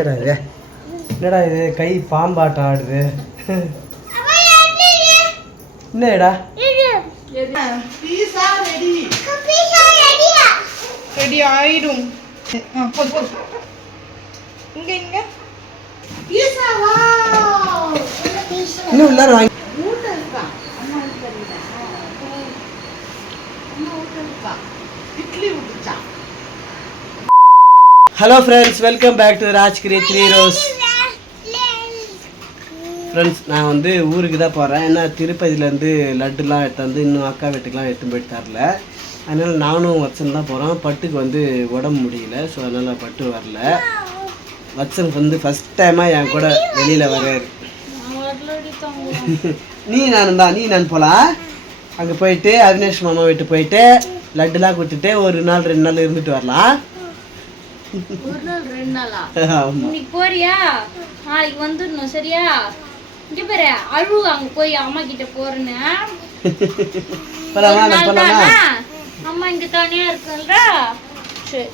என்னடா இது கை பாம்பாட்டம் ஆடுது. என்னடா ரெடி ஆயிடும். இங்க இங்க இன்னும் எல்லாரும் வாங்கி hello friends, welcome back to ராஜ்கிரி 3 ரோஸ். ஃப்ரெண்ட்ஸ், நான் வந்து ஊருக்கு தான் போகிறேன். ஏன்னா திருப்பதியிலேருந்து லட்டுலாம் எடுத்து வந்து இன்னும் அக்கா வீட்டுக்கெலாம் எடுத்து போயிட்டு தரல. அதனால் நானும் வச்சன் தான் போகிறோம். பட்டுக்கு வந்து உடம்பு முடியல, ஸோ அதனால் பட்டு வரல. வச்சன் வந்து ஃபஸ்ட் டைமாக என் கூட வெளியில் வர்றாரு. நீ நான் போகலாம். அங்கே போயிட்டு அவினேஷ் மாமா வீட்டு போயிட்டு லட்டுலாம் கொடுத்துட்டு ஒரு நாள் 2 நாள் இருந்துட்டு வரலாம். ஒரு நாள் 2 நாளா? இன்னைக்கு போறியா? நாளைக்கு வந்துடணும், சரியா? இங்க பாரு, அழுவு அங்க போய் அம்மா கிட்ட போறேன்னு. அம்மா இங்க தனியா இருக்குல்ல, சரி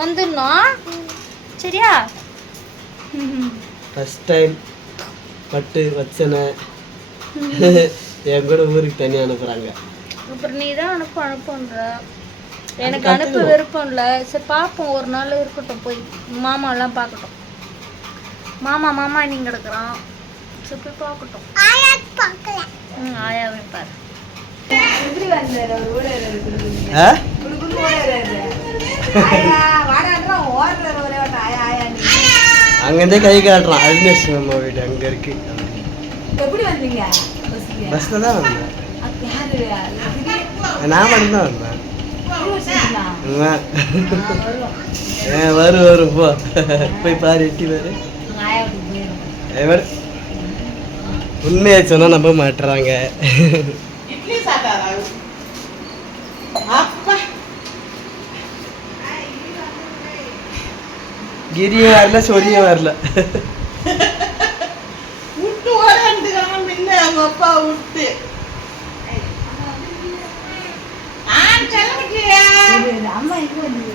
வந்துடணும், சரியா? ஃபர்ஸ்ட் டைம் பட்டு வச்சனை என் கூட ஊருக்கு தனியாக அனுப்புகிறாங்க. அப்புறம் நீ தான் அனுப்புன்ற. எனக்கு அனுப்ப விருப்பம் இல்லை. சரி பார்ப்போம், ஒரு நாள் இருக்கட்டும், போய் மாமாலாம் பார்க்கட்டும். மாமா நீங்க கிடக்குறான், சரி போய் பார்க்கட்டும். ஆயாவே பாரு. அங்கேருந்தே கை காட்டுறான். அவினேஷ் மாமா வீடு அங்கே இருக்கு. எப்படி வந்தீங்க? பஸ்ஸில் தான் வந்தேன். நான் மட்டும் தான் வந்தேன். வரும் போ, போய் பாரு, எட்டி பாரு. உண்மையை சொன்னா நம்ப மாட்டுறாங்க. கிரியும் வரல, சொரியும் வரல. அப்பா விட்டு அம்மா இங்க வந்து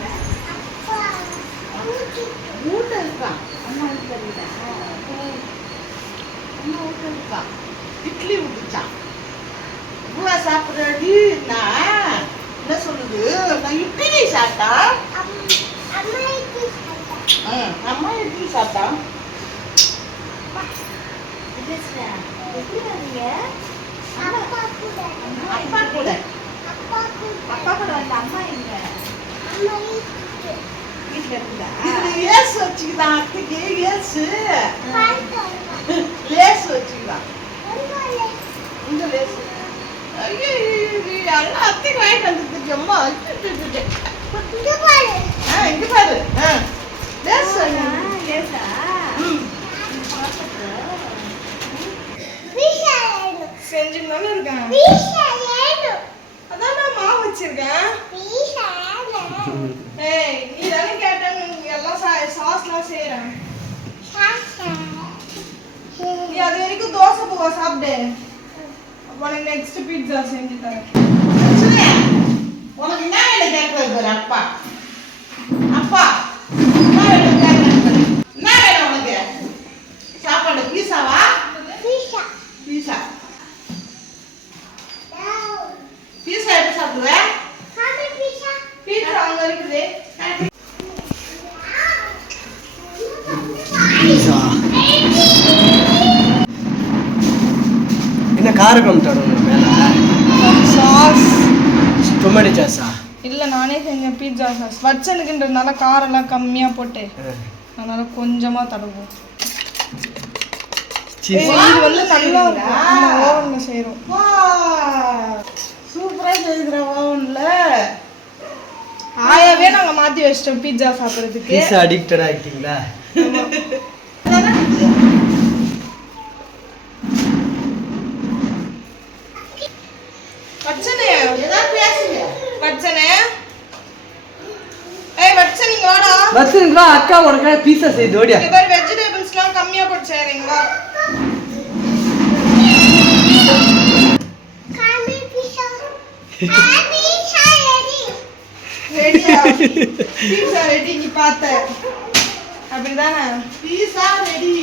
இட்லி விட்டுச்சான். சாப்பிட்றாடி என்ன சொல்லுது? நான் இட்லி சாப்பிட்டா, அம்மா இட்லி சாப்பிட்டா. அப்பா கூட வந்து அம்மா எங்க வீட்டுல இருக்குதா? லேஸ் வச்சுக்குதான் அத்தைக்கு. லேஸ் வச்சுக்குதான். இந்த லேஸ் எல்லாம் அத்தைக்கு வாங்கிட்டு வந்துருக்கு. அம்மா இங்க பாரு, லேஸ் லேசா செஞ்சுன்னு இருக்கேன். அதான் நான் மாவு வச்சிருக்கேன். ஏய், நீ தானே கேட்டேன்னு எல்லாம் சாஸ்லாம் செய்யறேன். நீ அது வரைக்கும் தோசை பூவா சாப்பிடு. உனக்கு நெக்ஸ்ட் பீட்சா செஞ்சு தரேன். உனக்கு என்ன வேலை கேட்கறது? அப்பா என்ன வேலை கேட்கறது? என்ன வேலை உனக்கு? சாப்பாடு பீஸாவா? பீஸா பீஸா எப்படி சாப்பிடுவேன்? பீஸா அங்க இருக்குது. என்ன காரகம் தரணும் மேல? சாஸ், டொமேட்டோ சாஸா? இல்ல, நானே செஞ்சேன் பீட்சா சாஸ். வச்சனுக்குன்றதுனால காரெல்லாம் கம்மியா போட்டு அதனால கொஞ்சமா தடவும். இது வந்து நல்லா இருக்கும். ஓவன்ல செய்யறோம். சூப்பரா செய்யற ஓவன்ல. ஆயாவே நாங்க மாத்தி வச்சிட்டோம் பீட்சா சாப்பிடுறதுக்கு. பீட்சா அடிக்டட் ஆயிட்டீங்களா? வச்சனே ஏதா பேசுங்க. வச்சனே, ஏய் வச்சனே இங்க வாடா. வச்சனே அக்கா உனக்கு பீட்சா செய்து ஓடியா. இங்க பாரு, வெஜிடபிள்ஸ்லாம் கம்மியா போட்டு செய்றீங்க. வா காமி பீட்சா ரெடியா? Pizza ready. நீ பாத்த அப்படிதானே? Pizza ready.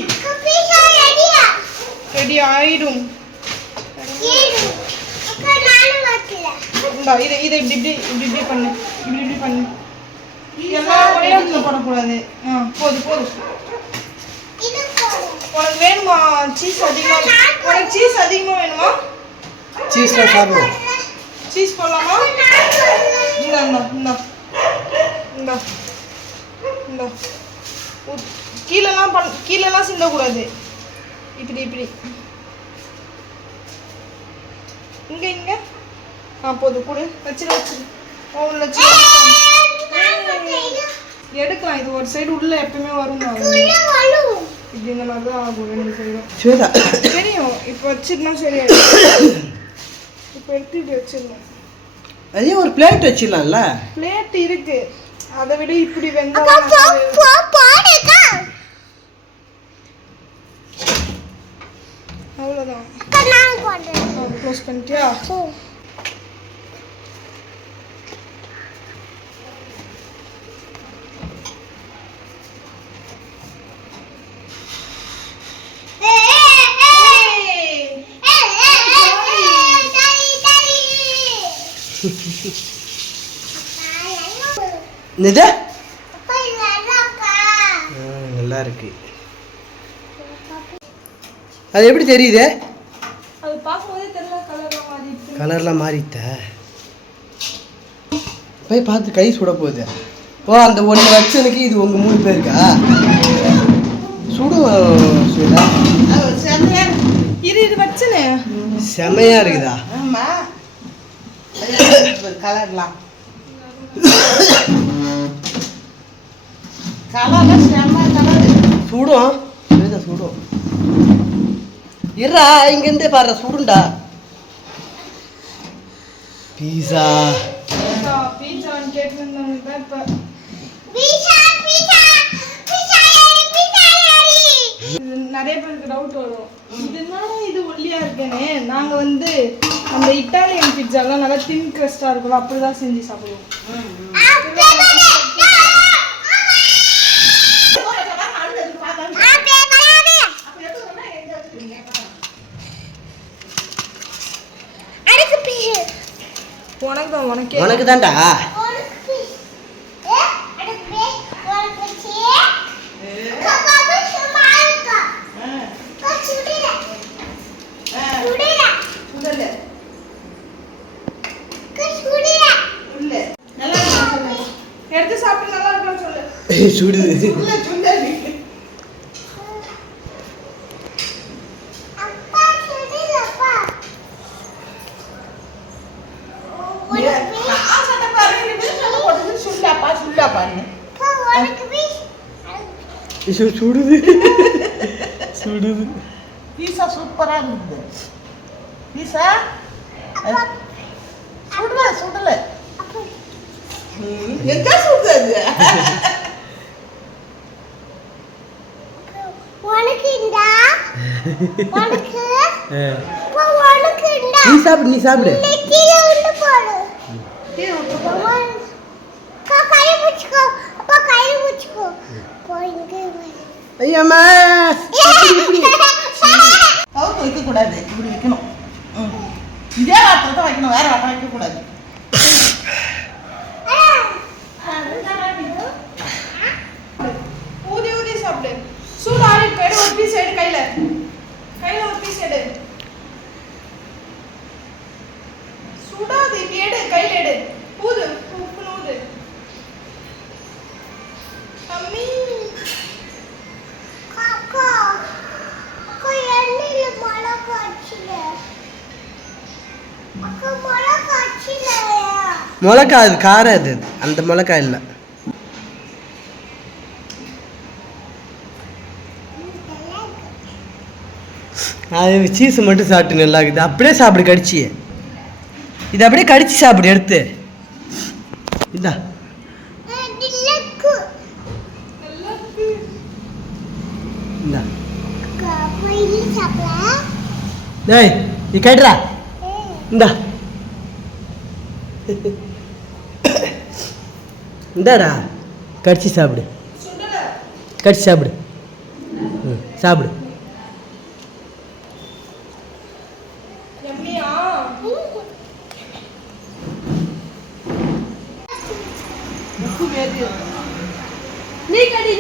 ரெடி ஆயிடும். இந்தா, இதை இப்படி இப்படி இப்படி இப்படி பண்ணு, இப்படி இப்படி பண்ணு. எல்லாம் ஒரே இடத்துல போடக்கூடாது. போதும் போதும். உனக்கு வேணுமா சீஸ் அதிகமா? உனக்கு சீஸ் அதிகமா வேணுமா? சீஸ்லாம் சாப்பிடுவோம். சீஸ் போடலாமா? இந்தா இந்தா இந்தா இந்தா இந்தா. கீழெல்லாம் சிந்தக்கூடாது. இப்படி இப்படி இங்க இங்க. போதும் கொடு. வச்சிரு ஓவன்ல வச்சு எடுக்கலாம். இது ஒரு சைடு உள்ள எப்பவுமே வருங்க. இப்படி இந்த மாதிரி தான் ஆகும் 2 சைடும். ஸ்வேதா தெரியும். இப்போ வச்சிருந்தா சரியாயிடும். இப்போ எடுத்து இப்படி வச்சிடணும். அதே ஒரு பிளேட் வச்சிடலாம்ல. பிளேட் இருக்கு. அதை விட இப்படி வெந்தா அவ்வளோதான். க்ளோஸ் பண்ணிட்டியா? இது நல்லா இருக்கு. அது எப்படி தெரியுது? அது பார்க்கும்போதே தெரியல. கலர்லாம் மாறிட்ட. போய் பார்த்து கை சுட போகுது. ஓ அந்த ஒன்று வச்சனுக்கு இது உங்கள் 3 பேருக்கா? சுடு சுடா. இது வச்சனே செமையா இருக்குதா? ஆமா. கலர்லாம் கலர்லாம் செம்ம கலர். சுடும் சுடும். இருடா இங்கேருந்தே பாரு சுடுண்டா. பீஸா பீஸான்னு கேட்டுருந்தாங்க. இப்போ நிறைய பேருக்கு டவுட் வரும். இதனால இது ஒல்லியா இருக்கேனே. நாங்கள் வந்து அந்த இட்டாலியன் பிட்சாலாம் நல்லா தின் கிரஸ்டாக இருக்கும். அப்படிதான் செஞ்சு சாப்பிடுவோம். உனக்கு தான்டா. எடுத்து சாப்பிட்டு நல்லா இருக்குன்னு சொல்லு. சுடுது. சுடுது சுடுது. பீஸா சூப்பரா இருக்குது. பீஸா சுடல எங்க சுடுது? நீ சாப்பிடு. ஐயம்மா அவுத்து வைக்க கூடாது. இப்படி வைக்கணும். இதே வாட்டத்தை வைக்கணும். வேற வாட்டை வைக்க கூடாது. ஊதி ஊதி சாப்பிடு. சூடு ஆறி போயிடு. ஒரு பீஸ் எடு. கையில ஒரு பீஸ் எடு. சுடாது. இப்படி எடு. கையில எடு. ஊது. உப்புன்னு ஊது. அம்மி மிளகா அது காரம். அது அந்த மிளகா இல்லை. அது சீஸ் மட்டும் சாப்பிட்டு நல்லா இருக்குது. அப்படியே சாப்பிடு கடிச்சு. இது அப்படியே கடிச்சு சாப்பிடு எடுத்து. இதா டேய் நீ கேட்டுறா. இந்தா இந்தாடா கடிச்சு சாப்பிடு. கடிச்சு சாப்பிடு. சாப்பிடு. எப்படியா நீ கடி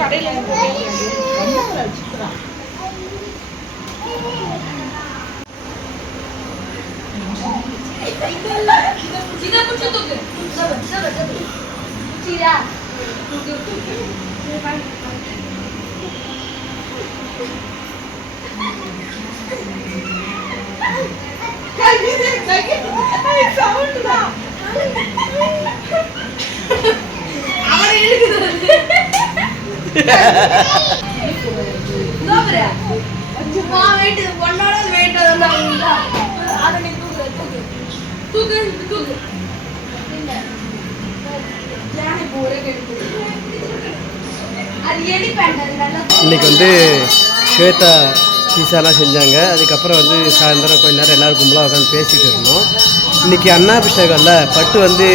கடையில் இன்னைக்கு வந்து ஸ்வேதா பீஸாலாம் செஞ்சாங்க. அதுக்கப்புறம் வந்து சாயந்தரம் கொஞ்ச நேரம் எல்லோரும் கும்பலாக உட்காந்து பேசிகிட்டு இருந்தோம். இன்றைக்கி அண்ணாபிஷேகம்ல பட்டு வந்து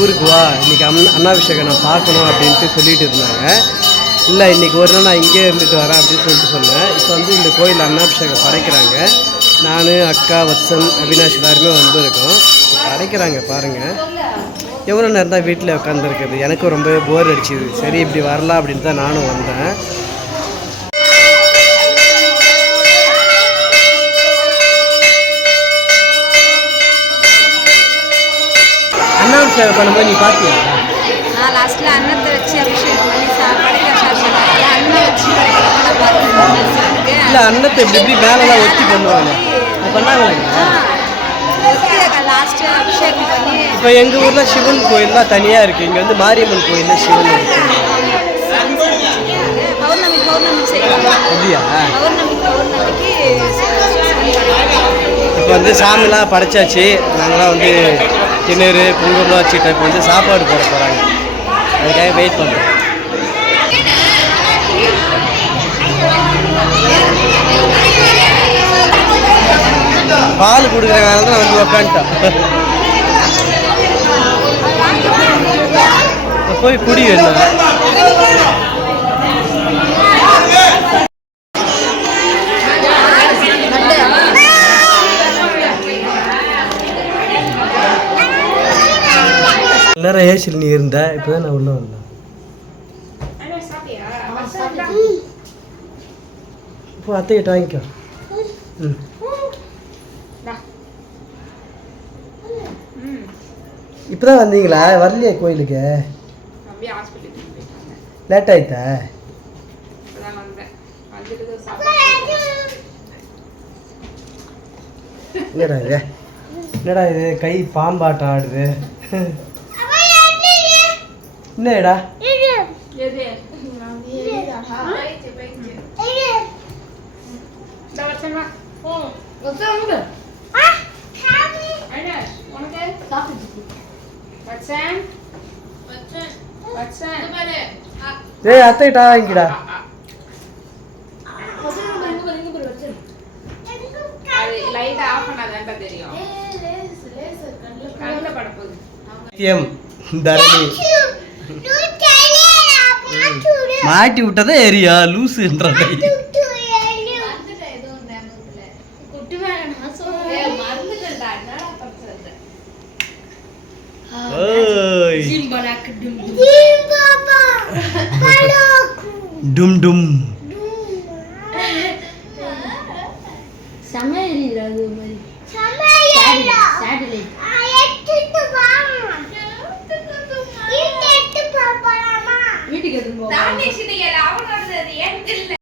ஊருக்கு வா, இன்றைக்கி அண்ணாபிஷேகம் நான் பார்க்கணும் அப்படின்ட்டு சொல்லிட்டு இருந்தாங்க. இல்லை இன்றைக்கி ஒரு நாள் நான் இங்கே இருந்துட்டு வரேன் அப்படின்னு சொல்லிட்டு சொன்னேன். இப்போ வந்து இந்த கோயில் அண்ணாபிஷேகம் படைக்கிறாங்க. நான், அக்கா, வத்சன், அவினாஷ் எல்லாருமே வந்துருக்கோம். படைக்கிறாங்க பாருங்கள். எவ்வளோ நேரம் தான் வீட்டில் உட்காந்துருக்குது. எனக்கும் ரொம்ப போர் அடிச்சுது. சரி இப்படி வரலாம் அப்படின்னு தான் நானும் வந்தேன். அண்ணாபிஷேகம் பண்ணும்போது நீ பார்த்தியா? நான் லாஸ்ட்ல அன்னத்தை வச்சு அபிஷேகம் பண்ணி இல்லை அன்னத்தை இப்படி இப்படி மேலெல்லாம் ஒத்தி பண்ணுவாங்க. பண்ணாங்களா? லாஸ்ட் அபிஷேகம் பண்ணி இப்போ எங்கள் ஊரில் சிவன் கோயில்லாம் தனியாக இருக்குது. இங்கே வந்து மாரியம்மன் கோயிலில் சிவன் இருக்குது. பௌர்ணமி செய்வாங்க. அப்படியா? பௌர்ணமிக்கு இப்போ வந்து சாமிலாம் படைச்சாச்சு. நாங்களாம் வந்து கிணறு பொங்கல்லாம் வச்சுட்டு இப்போ வந்து சாப்பாடு போட போகிறாங்க. அதுக்காக வெயிட் பண்ணுறோம். பால் கொடுக்குறதுனால தான் வந்து உக்காந்துட்டோம். போய் குடி வேணும். எல்லாரும் ஏசில் நீ இருந்த. இப்போதான் நான் உள்ள வந்தேன். இப்போ அத்தைக்கிட்ட வாங்கிக்கோ. ம் இப்போதான் வந்தீங்களா? வரலையே கோயிலுக்கு? லேட் ஆயிட்டா? என்னடா இது? என்னடா இது கை பாம்பாட்டம் ஆடுது? என்னடா ஏய் அத்தைட்டா வாங்கிடா. தரணி மாட்டி விட்டதே ஏரியா லூசுன்ற டும் டும் சமையல்